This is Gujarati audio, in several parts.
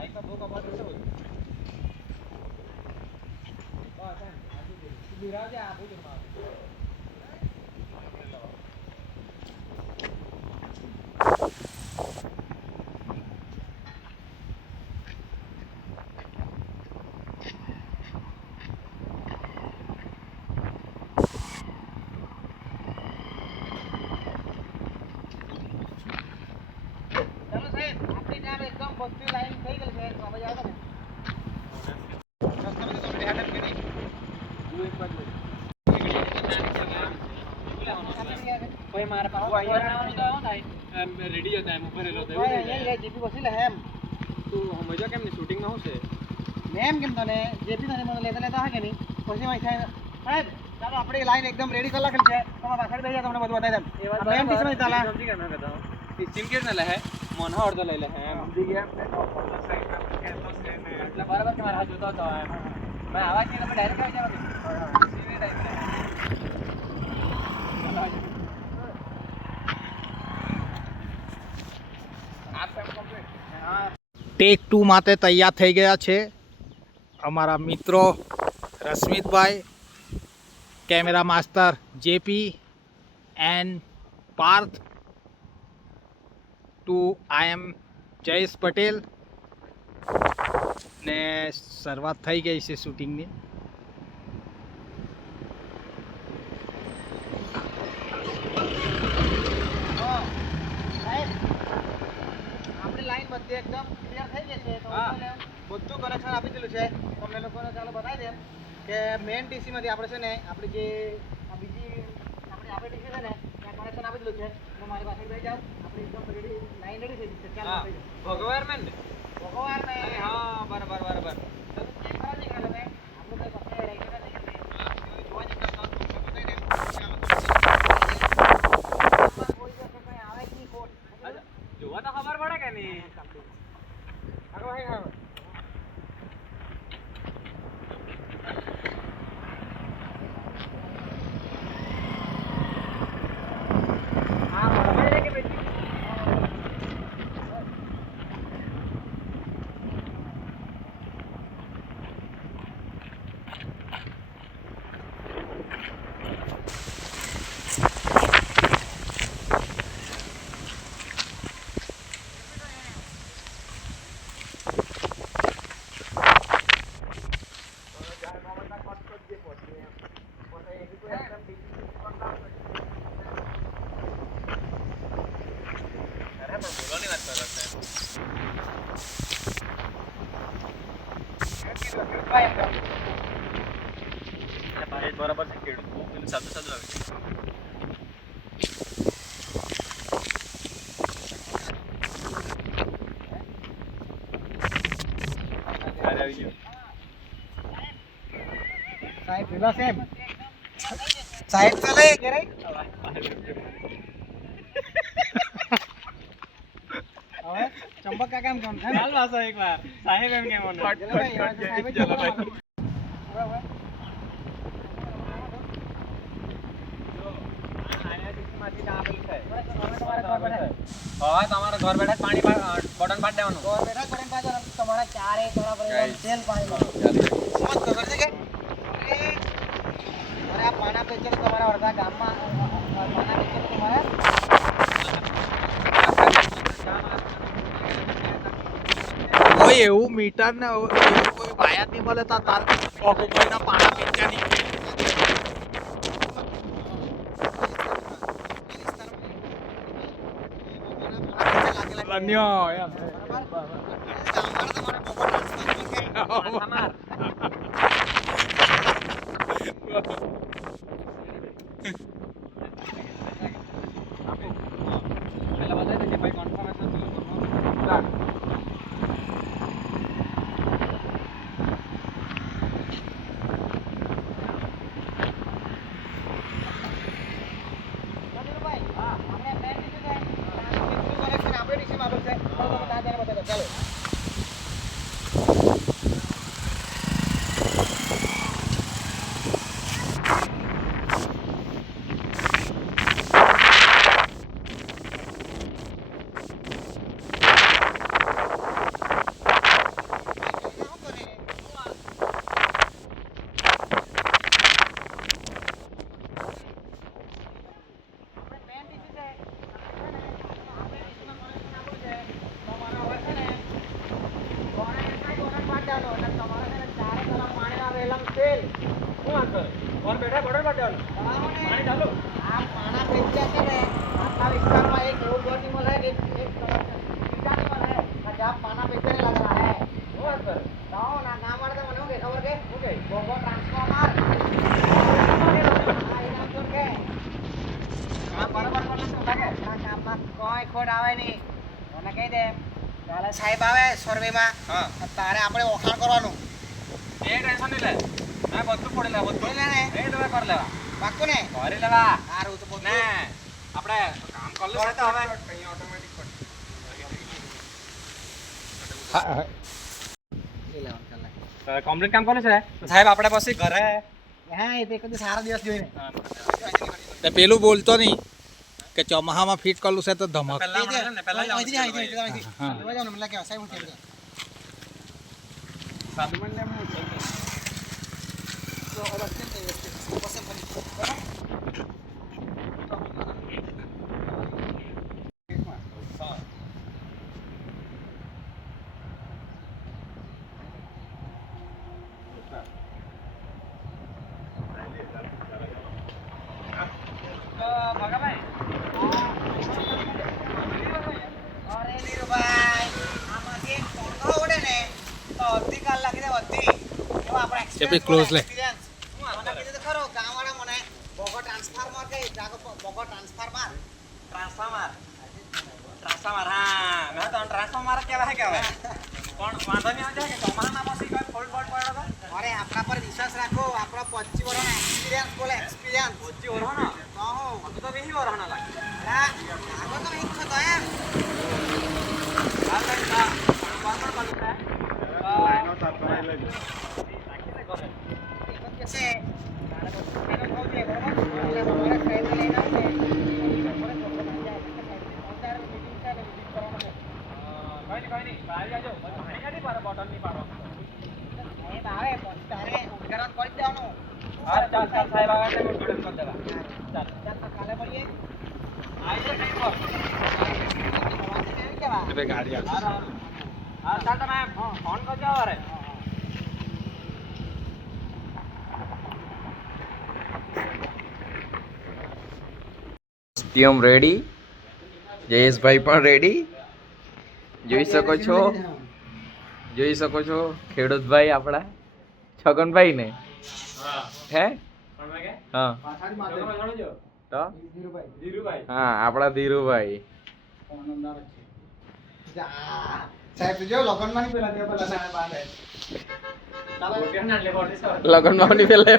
बाइक का बहुत आवाज ऐसे होती बस है आगे बिरा जा आप उधर मार બધી લાઈન થઈ ગઈ છે તો હવે આગળ રસ્તામાં તો તમે હેડર કે નહીં હું એક બાજુ કોઈ મારા પાવ આવવાનું તો આવું થાય રેડી હતા એમ ઉપર રહેલો તો એવું નહીં જીપી બસી લે એમ તું મજા કેમ ની શૂટિંગ માં શું છે મેમ કેમ તને જેપી તને મને લેતા હે કે નહીં પછી માં સાહેબ ચાલો આપણે લાઈન એકદમ રેડી કરી રાખેલ છે તમે પાછળ બેસી તમને બધું બતાવી દઉં મેમ ટીચર ચાલા સમજી ગયા મેં કહેતા ટીચિંગ કે ન લે હે મોન અડધો લઈ લે હે સમજી ગયા એટલે બરાબર કે મારા હાથ જોતો હતો મેં આવા કે તમે ડાયરેક્ટ આવી જાવ સીધે ડાયરેક્ટ ટેક 2 માટે તૈયાર થઈ ગયા છે અમારા મિત્રો રશ્મિતભાઈ, camera master JP and Parth, to I am Jayesh Patel ને શરૂઆત થઈ ગઈ છે શૂટિંગની. બધી એકદમ ક્લિયર થઈ ગઈ છે તો બધું કનેક્શન આપી દીધું છે તમને લોકોને ચાલો બતાવી દે કે મેઇન ટીસી માંથી આપણે છે ને આપણી જે બીજી આપણી ટીસી છે ને ત્યાં કનેક્શન આપી દીધું છે તો મારી પાસે લઈ જાઓ આપણે એકદમ રેડી લાઈન રેડી થઈ ગઈ છે ચાલો ભગવાન હા બરાબર બરાબર તો કેમેરા ની ખાલે ને આપણે કઈ પાસે રેગ્યુલર નહીં જોવા જેટલા કામ તો બતાવી દે ચાલો કોઈ જશે કઈ આવે કે નહીં કોડ જોવા તો ખબર પડે કે નહીં આગળ ભાઈ આગળ બરાબર છે ખેડૂત સાદું સાદું આવે સાહેબ પેલા સાહેબ તો લઈ કે રે હવે ચંપક કાકા એમ કોણ છે હાલ વાસો એકવાર સાહેબ એમ કેમ મને ચલો ભાઈ હા તમારા ઘર બેઠા પાણી બટન પાડ દેવાનું ઘર બેઠા બટન પાડ દેવાનું તમારા ચારે થોડા પર તેલ પાણી સમજ ખબર છે કે અરે આ પાણા પેચર તમારા અડધા ગામમાં પાણા પેચર તમારા કોઈ એવું મીટર ને એવું કોઈ વાયર નહીં મળે તો તાર કોઈના પાણા પીંચ્યા નહીં અન્ય યાર કાલે સાહેબ આવે સર્વેમાં તારે આપણે ઓળખાણ કરવાનું એ ટેન્શન નહીં લે મેં બધું પડી લેવા બધું લે ને એ તમે કરી લેવા પાક્કું ને કરી લેવા સારું તો ને આપણે કામ કરી લે તો હવે કમ્પ્લીટ કામ કરે છે તો સાહેબ આપણે પછી ઘરે હા એ તો એક સારા દિવસ જોઈને પેલું બોલતો નહીં કે ચોમાહામાં ફિટ કરલું છે તો ધમક અરે નીરુભાઈ આમાંથી એક ફોટો ઉડે ને તો અડધી કલાક લાગી જાય અડધી એવા આપણે ચેપી close લે. experience. મને કીધું તો ખરો ગામવાળા મને બોગો ટ્રાન્સફાર્મર કે જાગો બોગો ટ્રાન્સફાર્મર ટ્રાન્સફોર્મર હા મેં તો ટ્રાન્સફોર્મર કેવા પણ વાંધો નહીં આવે કે ચોમાહાના પછી કોઈ ફોલ્ટ બોલ્ટ પડ્યો તો અરે આપણા પર વિશ્વાસ રાખો આપણો 25 વર્ષનો એક્સપિરિયન્સ બોલે એક્સપિરિયન્સ 25 વર્ષનો તો હું હજુ તો 20 વર્ષનો લાગે આગળ તો એક છો તો એમ કેસે કાલે તો ખાવ જોઈએ બરોબર એટલે મારે સાહેબ લઈને આવજે કોઈ નહીં બહાર જાજો પાણી કાઢી પાડો બોટલ ની પાડો સાહેબ આવે પછી તારે ઉદ્ઘાટન કરી દેવાનું હા ચાલ સાહેબ આવે એટલે ઉદ્ઘાટન કરી દેવા ચાલ તો કાલે મળીએ આવી જાય ટાઈમ પર ગાડી હા ચાલ તમે ફોન કરજો હવે સ્ટેડિયમ રેડી જયેશભાઈ પણ રેડી જોઈ શકો છો ખેડૂતભાઈ આપણા છગનભાઈ ને હે હા તો હા આપણા ધીરુભાઈ સાહેબ જો લગનમાં ની પેલા સાહેબ આવે લગનમાં ની પેલા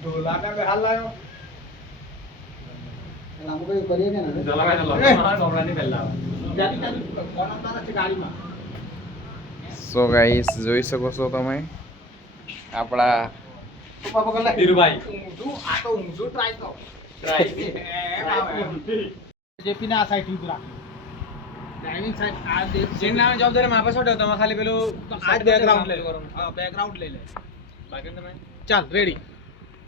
ઢોલાને બેહાલ લાયો એલા અમે કોઈ કરીએ કે ના સો ગાઈસ જોઈ શકો છો તમે આપણા ધીરુભાઈ જેપી ના સાઈડ ઊભી રાખી ડ્રાઇવિંગ સાઈડ આ જેન નામે જવાબદારી માપે છોડો તમે ખાલી પેલું આ બેકગ્રાઉન્ડ લઈ લે હા બેકગ્રાઉન્ડ લઈ લે બાકી તમે ચાલ રેડી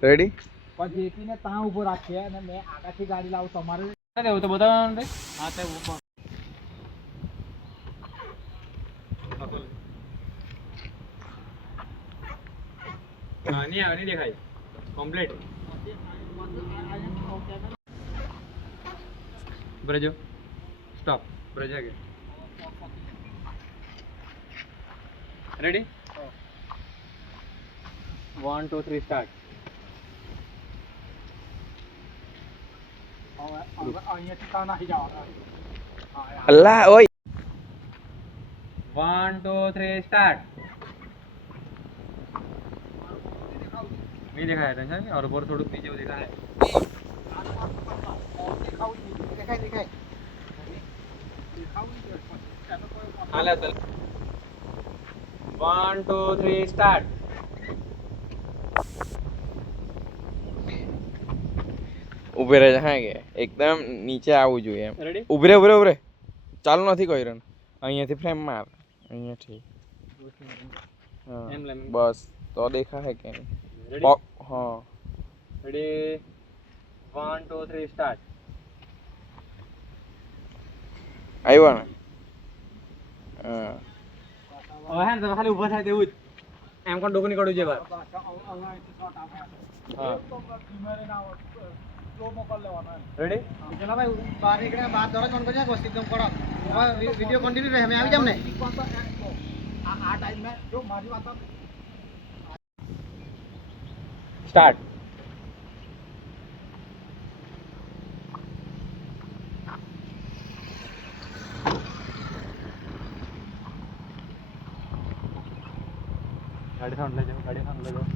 રેડી પણ જેપી ને ત્યાં ઊભો રાખીએ અને મેં આગળથી ગાડી લાવું તમારે એવું તો બતાવવાનું રે હા તે ઊભો હા નહીં દેખાય કમ્પ્લીટ બ્રેજો સ્ટોપ બ્રેજો આગે રેડી 1 2 3 સ્ટાર્ટ અહીંયાથી ત્યાં નાખી જવાના અલ્લાહ ઓય 1 2 3 स्टार्ट नहीं देखा है टेंशन और ऊपर थोड़ा नीचे वो देखा है દેખાય हाल चल 1 2 3 स्टार्ट ઉભે રહે હા કે એકદમ નીચે આવવું જોઈએ એમ રેડી ઉભરે ચાલુ નથી કોઈ રન અહીંયાથી ફ્રેમ માર અહીંયાથી હા એમ લે બસ તો દેખાય કે નહીં રેડી હા રેડી 1 2 3 स्टार्ट આવ્યો ને હા હવે હે ને તમે ખાલી ઊભા થાય તેવું જ એમ કોણ ડોકની કાઢું છે બાર હા રેડી ચલો ભાઈ બહાર નીકળે બહાર દોરો જોન કરજો કોસ્ટ એકદમ પડો હવે વિડિયો કન્ટિન્યુ રહે અમે આવી જામ ને આ ટાઈમ મે જો મારી વાત स्टार्ट गाड़ी साउंड ले जाओ, गाड़ी साउंड ले जाओ.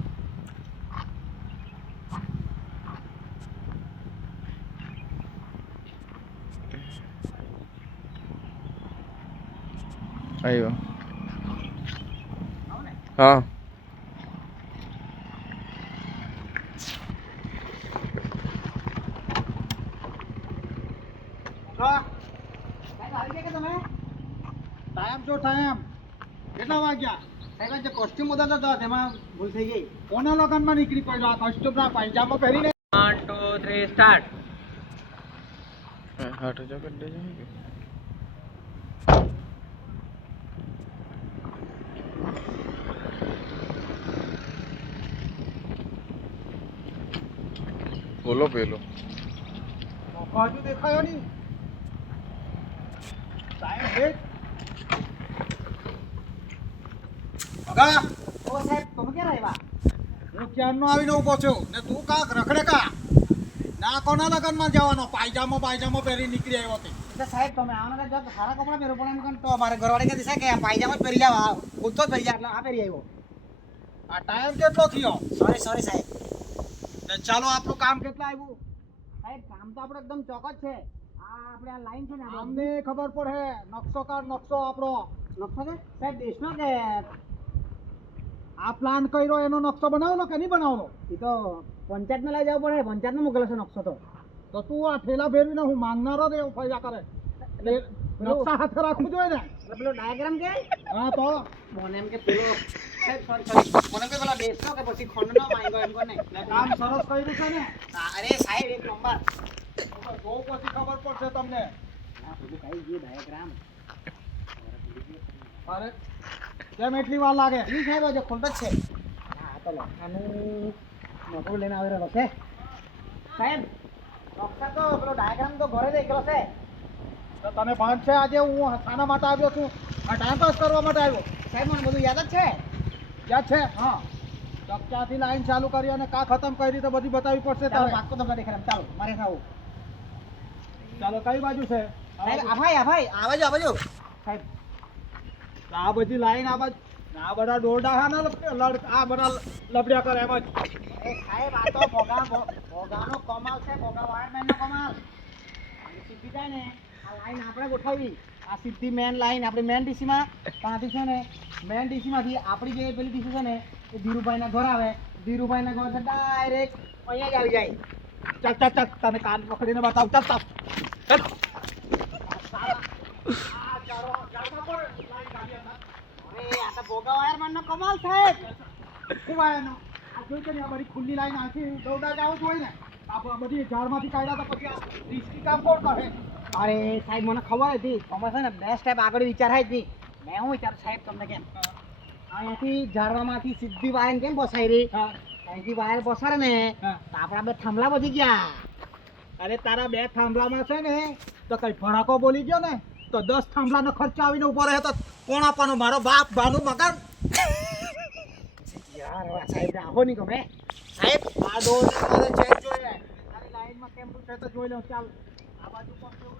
આવ્યો. હા ટાઈમ જો ટાઈમ કેટલા વાગ્યા સાહેબ જે કોસ્ટ્યુમ બદલતો હતો તેમાં ભૂલ થઈ ગઈ કોના લગનમાં નીકળી પડ્યો આ કોસ્ટ્યુમના પાયજામો પહેરીને 1 2 3 સ્ટાર્ટ. હાટો જો કરી દેજો. બોલો પેલો બાજુ દેખાયો નહીં ટાઈમ વેટ અગા ઓ સાહેબ તમે ક્યાં આવ્યા હું ક્યારનો આવીને ઊભો છું ને તું કાક રખડે કા ના કોના લગનમાં જવાનો પાયજામો પહેરી નીકળી આવ્યો તે એટલે સાહેબ તમે આવવાના જો સારા કપડા પહેરો પણ એમ તો અમારે ઘરવાળી કે દિશા કે પાયજામો પહેરી જાવ ખુદ તો પહેરી જા એટલે આ પહેરી આવ્યો આ ટાઈમ કેટલો થયો સોરી સાહેબ ને ચાલો આપણું કામ કેટલા આવ્યું સાહેબ કામ તો આપણે એકદમ ચોક્કસ છે આ આપણે આ લાઈન છે ને અમને ખબર પડે નકશો આપણો નકશો કે સાહેબ દેશનો કે આ પ્લાન કર્યો એનો નકશો બનાવવાનો કે નહીં બનાવવાનો એ તો પંચાયતમાં લઈ જવો પડે પંચાયતમાં મોકલેલો છે નકશો તો તું આ ઠેલા ફેરવીને હું માંગનારો ને એવું ફર્યા કરે નકશા હાથે રાખવું જોઈએ ને એટલે પેલો ડાયાગ્રામ કે હા તો મને એમ કે પેલો સાહેબ મને કે પેલા દેશનો કે પછી ખંડનો માંગ્યો એમ કોને કામ સરસ કર્યું છે ને અરે સાહેબ એક નંબર તો પછી ખબર પડશે તમને આ બધું કઈ ગયું ડાયાગ્રામ અરે કેમ એટલી વાર લાગે નહીં સાહેબ આજે ખોલતો જ છે હા તો લખાનું મોટું લઈને આવી રહ્યો છે સાહેબ નકશા તો પેલો ડાયાગ્રામ તો ઘરે જ એકલો છે તો તને ભાન છે આજે હું શાના માટે આવ્યો છું આ ટાઈમ પાસ કરવા માટે આવ્યો સાહેબ મને બધું યાદ જ છે યાદ છે હા ક્યાંથી લાઈન ચાલુ કરી અને કા ખતમ કરી તો બધી બતાવવી પડશે તારે પાક્કો તમને દેખાડે ચાલો મારે ખાવું ચાલો કઈ બાજુ છે સાહેબ આ ભાઈ આ બાજુ સાહેબ આ બધી લાઈન આ બાજુ આ બધા દોરડા હા ને આ બધા લબડ્યા કરે એમ જ સાહેબ આ તો ભોગાનો કમાલ છે ભોગા વાયરમેનનો કમાલ સીધી જાય ને આ લાઈન આપણે ગોઠવી આ સીધી મેન લાઈન આપણી મેન ડીસીમાં ત્યાંથી છે ને મેન ડીસીમાંથી આપણી જે પેલી ડીસી છે ને એ ધીરુભાઈના ઘર આવે ધીરુભાઈના ઘર ડાયરેક્ટ અહીંયા જ આવી જાય ચાલ તને કાન પકડીને બતાવ ચાલ ભોગા વાયરમેનનો કમાલ સાહેબ શું વાયરનો આ જોઈ કે આ બધી ખુલ્લી લાઈન આખી દોડા જાવ જોઈએ ને આ બધી ઝાડમાંથી કાઢ્યા તો પછી આ રિસ્કી કામ કોણ કરે અરે સાહેબ મને ખબર હતી તમે છે ને બે સ્ટેપ આગળ વિચારાય જ નહીં મેં હું વિચારું સાહેબ તમને કેમ અહીંયાથી ઝાડવામાંથી સીધી વાયર કેમ બસાઈ રહી અહીંથી વાયર બસાડે ને તો આપણા બે થાંભલા વધી ગયા અરે તારા બે થાંભલામાં છે ને તો કઈ ફડાકો બોલી ગયો ને તો 10 થાંભલાનો ખર્ચો આવીને ઉભો રહે તો કોણ આપવાનો મારો બાપ ભાનું મકાન યાર સાહેબ આવો નહીં ગમે સાહેબ આ ડોર મારે ચેક જોઈએ તારી લાઈનમાં કેમ છે તો જોઈ લઉં ચાલ આ બાજુ પણ કેવું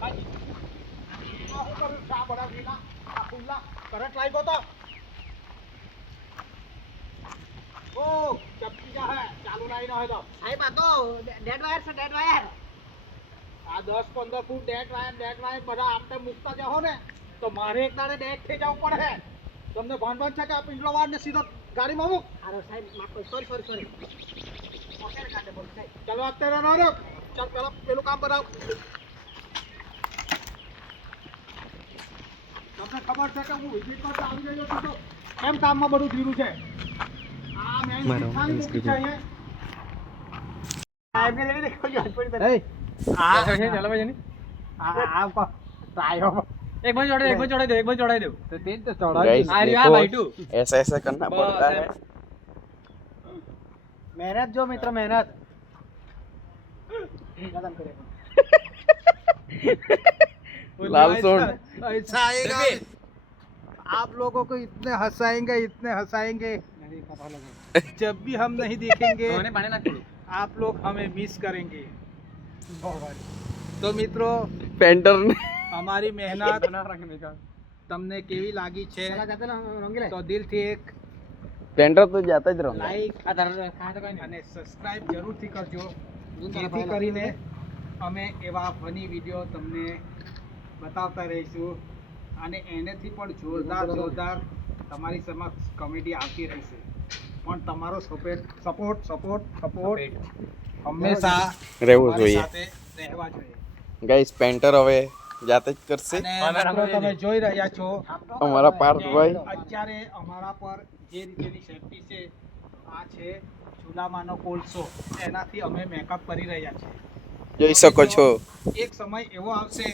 ભાઈ આ હું કરું ચા બનાવીલા આ ખુલ્લા કરંટ લાગ્યો તો ઓ ચપકી જા હે ચાલુ લાઈન હોય તો સાહેબ આ તો ડેડ વાયર છે ડેડ વાયર આ 10-15 ફૂટ ડેડ વાયર બધા આમ તેમ મૂકતા જાઓ ને તો મારે એક દાડે ડેડ થઈ જવું પડે તમને ભાન છે કે આ પિંડલો વાર ને સીધો ગાડીમાં મૂક અરે સાહેબ માફ સોરી મોટર કાઢે બોલ સાહેબ ચાલો અત્યારે ના રો ચાલ પેલા પેલું કામ બનાવ તમને ખબર છે કે હું વિઝિટ કરતા આવી ગયો છું તો કેમ કામમાં બધું ધીરું છે આ મેં ખાલી મૂકી છે અહીંયા સાહેબને લઈને દેખો જો પડી તને ચાલો ભાઈ આ ટ્રાયો एक बार चढ़ाई दो तो तेज तो चढ़ाई Guys, देखो, ऐसा करना पड़ता है मेहनत जो मित्र मेहनत कदम करे लाल सोन ऐसा आएगा आप लोगों को इतने हंसाएंगे जब भी हम नहीं देखेंगे आप लोग हमें मिस करेंगे तो मित्रों पेंटर ने हमारी मेहनत તમને કેવી લાગી છે પેલા જાતે રંગીલા તો દિલથી એક પેન્ટર તો જાતે જ રહો લાઈક આ તારે ખાય તો કઈ નહીં અને સબસ્ક્રાઇબ જરૂરથી કરજો તારા જેથી ભાઈ કરીને અમે એવા ફની વિડીયો તમને બતાવતા રહીશું અને એનેથી પણ જોરદાર તમારી સમક્ષ કોમેડી આવતી રહેશે પણ તમારો સપોર્ટ હંમેશા રહેવું અમારી જોઈએ સાથે રહેવા જોઈએ ગાઈસ પેન્ટર હવે જાતે જ કરશે અને મિત્રો તમે જોઈ રહ્યા છો અમારા પાર્થભાઈ અત્યારે અમારા પર જે રીતેની સેફટી છે આ છે ચૂલામાંનો કોલસો એનાથી અમે મેકઅપ કરી રહ્યા છીએ જોઈ શકો છો એક સમય એવો આવશે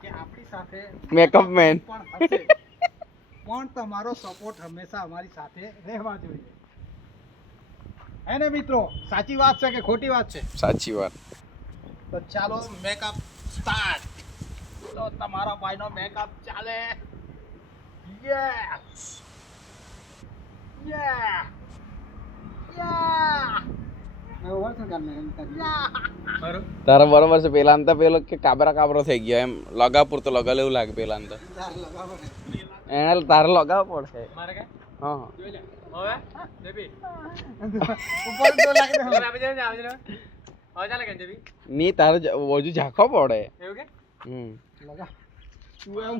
કે આપણી સાથે મેકઅપ મેન પણ હશે પણ તમારો સપોર્ટ હંમેશા અમારી સાથે રહેવા જોઈએ હે ને મિત્રો સાચી વાત છે કે ખોટી વાત છે સાચી વાત તો ચાલો મેકઅપ સ્ટાર્ટ તો તમારા ભાઈનો મેકઅપ ચાલે યસ યા યા મેં ઓવર થન કાઢને એમ કરી તારા બરોબર છે પેલા તો પેલો કે કાબરો થઈ ગયો એમ લગાવપુર તો લગાવ એવું લાગે પેલા તો તાર લગાવો ને એને તારે લગાવવું પડશે મારે કે હા જોઈ લે હવે જેબી ઉપર તો લાગે દે આપી દે હવે ચાલે કે જેબી ની તારે હજુ ઝાંખો પડે એવું કે લગા તું એમ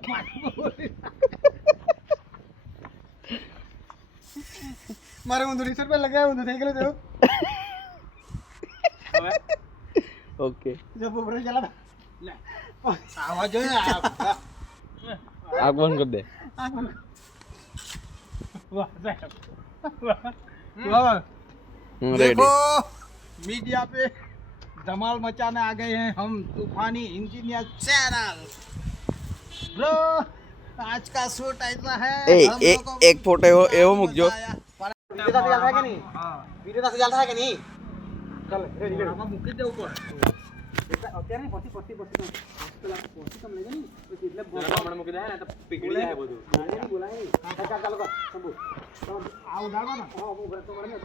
મારે હું 200 રૂપિયા લગાવ્યું તો થઈ ગયું તો હવે ઓકે જો પોપરે ચલા લે આવા જોઈએ આગ બંધ કરી દે આ કોણ વાહ સાહેબ વાહ રેડી मीडिया पे धमाल मचाने आ गए हैं हम तूफानी इंजीनियर चैनल ब्रो आज का शूट ऐसा है ए हम एक लोगों एक फोटो एवो मुकजो वीडियो का चलता है कि नहीं हाँ वीडियो का चलता है कि नहीं चल रेडी रेडी आमा મૂકી દે ઉપર અત્યારે નહીં 40 પેલા 40 કમ લેજે નહીં તો એટલે હમણાં મૂકી દે ને તો પીગળી જાય બધું બોલાય નહીં ચાલ ચાલો કર સંભુ આ ઉડાડવા ને હા હું તો મને